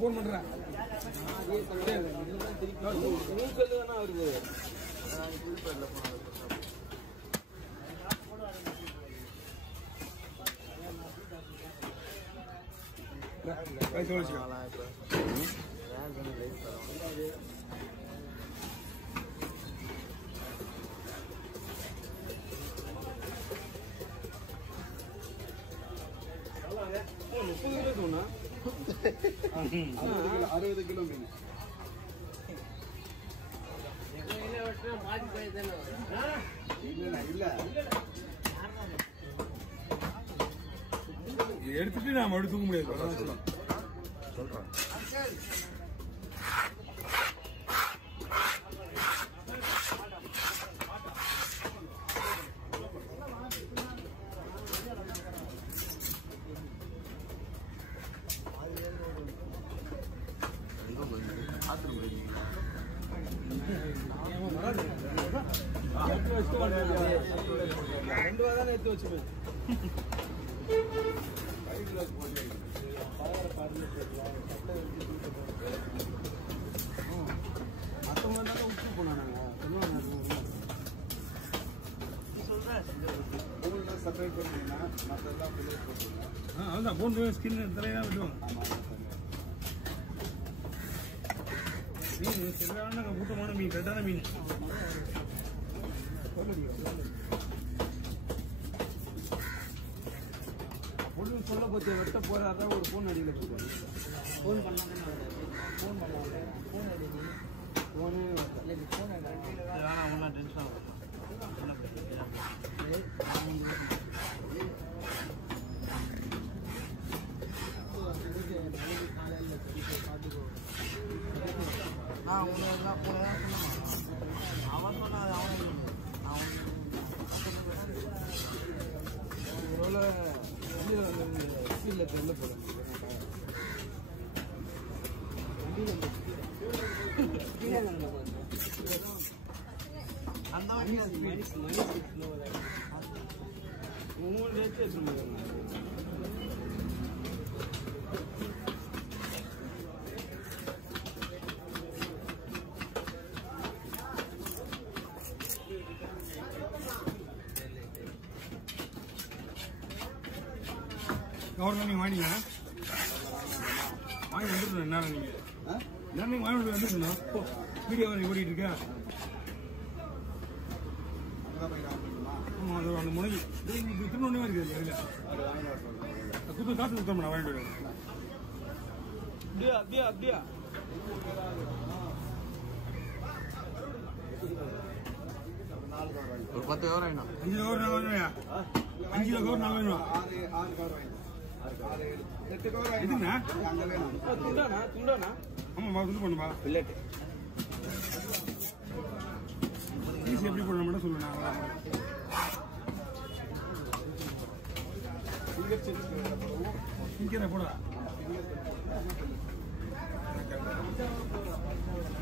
Phone பண்றேன் சொன்னா 60 kilo மீன் எடுத்துட்டு நாம அப்படி தூக்க முடியாது சொல்றேன் எடுத்து வச்சு உப்பு போனாங்க செப்பரேட் பண்ணீங்கன்னா மற்றெல்லாம் அதுதான் போன் ஸ்கின் தலையாக விடுவாங்க மீன் சரியான கூட்டமான மீன் கரெக்டான மீன் பொண்ணு சொல்ல பற்றி வெட்ட போறாரு ஒரு போன் அடியில் போடுவாங்க ஃபோன் பண்ணாங்க ஃபோன் பண்ணாங்க ஃபோன் அடிக்கி ஃபோனு ஃபோன் ஒன்றா டென்ஷன் ஆகும் அவன் சொன்ன தெரியல போல அந்த கவர்மெண்ட் நீங்க வாங்கிங்க வாங்கி வந்துருக்கணும் என்ன நீங்க என்ன வாங்கி வந்துருக்கணும் வீடியோ ஓடிட்டு இருக்க ஆமா அது அந்த முனைக்கு திருநொன்னே இருக்குது குத்து காசு கொடுத்தோம் நான் வாங்கிட்டு வரேன் அப்படியா அப்படியா ஒரு 10 கவர் வேணும் 5 கவர் நான் வாங்குவேன் 5 கவர் நான் வாங்குவேன் 6 கவர் வாங்குவேன் 8 கவர் இதுனா அங்க வேணும் துண்டானா ஆமா துண்டு பண்ணுமா பில்லட் பீஸ் எப்படி போடணும் மட்டும் சொல்லுங்க நான் இங்கே போடா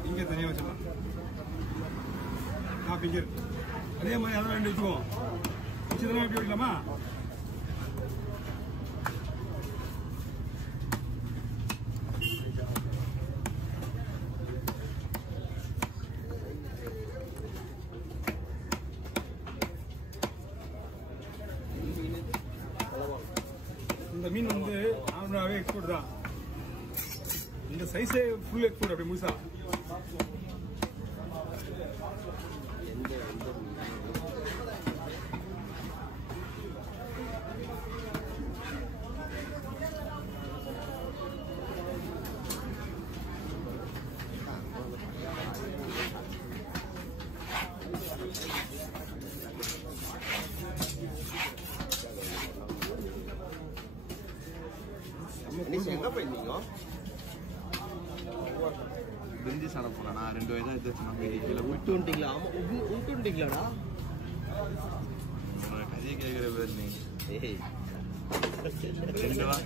இங்கே தனியாக வச்சிடலாம் பிங்கர் அதே மாதிரி அதெல்லாம் 2 வச்சுக்குவோம் வச்சுதான் எப்படி வைக்கலாமா இந்த மீன் வந்து நார்மலாகவே எக்ஸ்போர்ட் தான் இந்த சைஸே ஃபுல் எக்ஸ்போர்ட் அப்படி முழுசா எங்க போயிருந்தீங்க பிரிஞ்சி சாணம் போனா 2 வயதா எடுத்து வச்சுனா விட்டு வந்துட்டீங்களா? ஆமா விட்டு வந்துட்டீங்களாடா கதையை கேட்கிற பேர் நீ 2 வா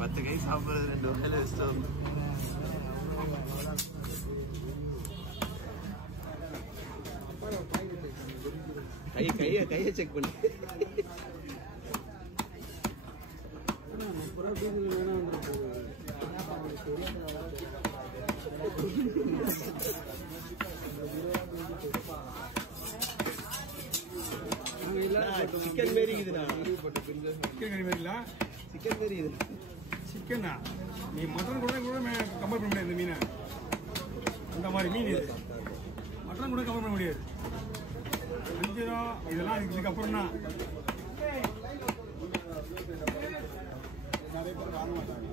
10 கை சாப்பிடுறது 2 வாயில வச்சிட்டோம் கையை செக் பண்ணு பூரா டீசல் வேணா வந்துருக்கு. சிக்கன் மாரி இருக்குதுண்ணா. சிக்கன் கறி மாதிரி இல்லை, சிக்கன் மாரி இருக்குது. சிக்கனா நீ மட்டன் கூட கம்பேர் பண்ண முடியாது. இந்த மீனை அந்த மாதிரி மீன் இது மட்டன் கூட கம்பேர் பண்ண முடியாது. 5 ரூபா இதெல்லாம் இதுக்கு அப்புறம் தான். நிறைய பேர் வாங்க மாட்டாங்க.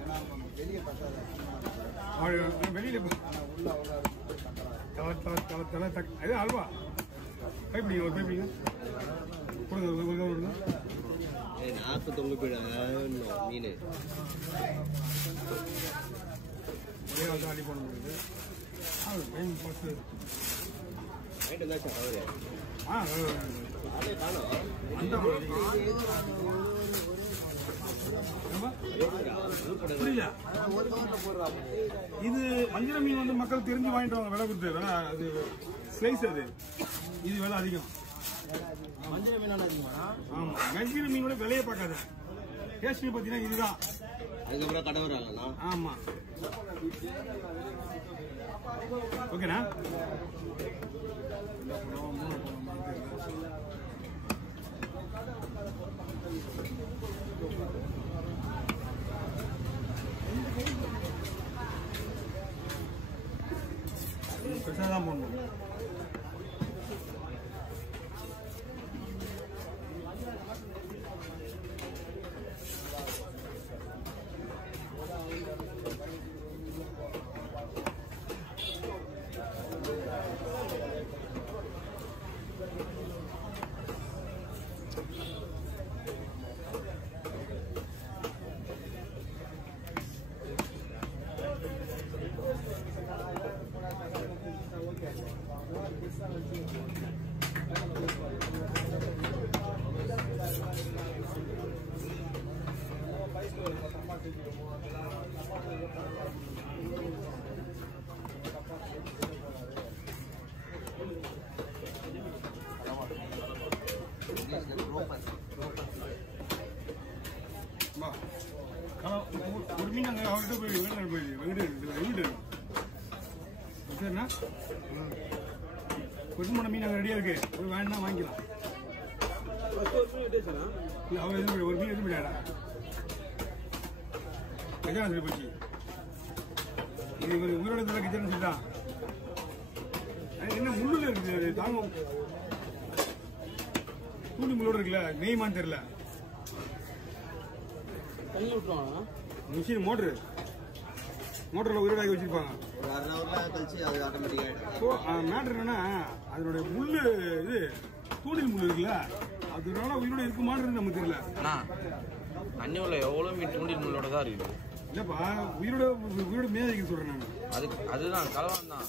ஏன்னா வெளியே பத்தாது. வெளியில உள்ள தலை அது அல்வா பைப்பிடிங்க, ஒரு பைப்பிடிங்க கொடுங்க கொடுங்க. நாக்கு தொங்க போயிடும் மீன். ஒரே வந்து அடி போட முடியுது. டைம் பார்த்து அந்த புரியல. இது வஞ்சிர மீன் வந்து மக்கள் தெரிஞ்சு வாங்கிட்டு வாங்க, விலை கொடுத்து வேணா. அது ஸ்லைஸ், அது இது விலை அதிகம். மஞ்சள் மீனான இருக்குமா? ஆமா, வஞ்சிர மீனோட விலையை பார்க்காது. டேஸ்ட் பார்த்தீங்கன்னா இதுதான். அதுக்கப்புறம் கடை வராங்கண்ணா. ஆமா, ஓகேண்ணா. பெருசாக தான் போடணும். ஒரு மீன் அங்கே அவர்கிட்ட போய் வீடு சரிண்ணா. கொட்டுமான மீன் அங்கே ரெடியாக இருக்கு, ஒரு வேணும்னா வாங்கிக்கலாம். அவர் எதுவும் ஒரு மீன் எதுவும் போயிடாடா கஜானா சொல்லி போச்சு. இது உங்களோட கிச்சன் சொல்லிட்டான். என்ன முள்ளுல இருக்குது தாங்கும், தூணி முள்ளோட இருக்குல்ல, நெய்மான்னு தெரியல. தண்ணி விட்டுருவாங்க. மிஷின் மோட்டரில் உயிரோடாக்கி வச்சிருப்பாங்க. ஒரு 1/2 hour கழிச்சு அது ஆட்டோமேட்டிக்காக ஆகிடும். ஸோ மேட்ரு என்னன்னா, அதனுடைய முள்ளு இது தூணில் முள்ளு இருக்குல்ல, அதனால உயிரோட இருக்குமான்னு நமக்கு தெரியல. தண்ணி உள்ள எவ்வளோ மீன் தூண்டில் முள்ளோட தான் இருக்குது. இல்லப்பா, உயிரோட மேதைக்கு சொல்றேன் நான். அதுதான் கலவான் தான்.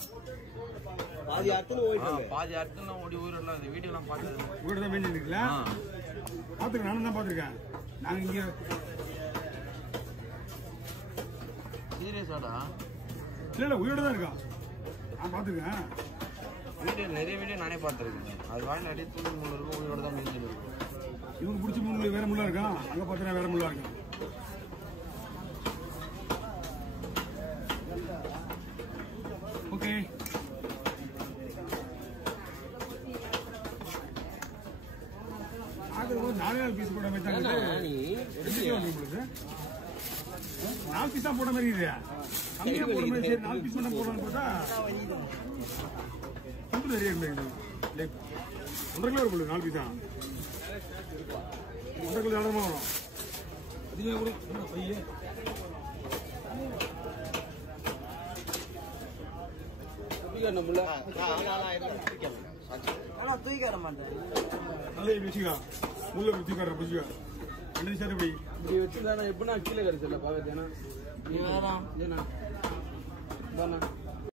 பாதி அர்த்தம் ஓடிட்டு பாதி அர்த்தம் ஓடி உயிரோட இந்த வீடியோலாம் பார்த்தது. உயிரோட தான் மேய்ஞ்சி இருக்குல்ல, பார்த்துருக்கேன், நானும் தான் பார்த்துருக்கேன். நாங்கள் இங்கே சீரியஸாடா? இல்லை உயிரோட தான் இருக்கான், நான் பார்த்துருக்கேன். வீடியோ நிறைய வீடியோ நானே பார்த்துருக்கேன். அது வாங்கி நிறைய தூண்டில் முள் இருக்கும், உயிரோட தான் மேய்ஞ்சிட்டு இருக்கும். இவங்க பிடிச்ச முள்ளு வேற முள்ளா இருக்கான், அங்கே பார்த்தா வேற முள்ளா இருக்கும். ஓகே, நாலு பீஸ் போட மாதிரி 4 பீஸ் தான் போட மாதிரி இருக்குது. கம்மியாக போட மாதிரி. சரி 4 பீஸ் மட்டும் போடலான்னு பார்த்தா ரொம்ப நிறைய இருந்தது. 1.5 கிலோ இருக்கும் 4 பீஸ் தான். 1.5 கிலோ இடமா வரும். அதிகமாக கூட பையே தூக்கிற மாட்டேன். நல்லா வச்சுக்கா, முள்ள வச்சுக்கார வச்சுக்கா. 2 சார் இப்படி இப்படி வச்சிருந்தா எப்படின்னா கீழே கிடைச்சல பாக்க. ஏன்னா நீ வேணாம் ஏன்னா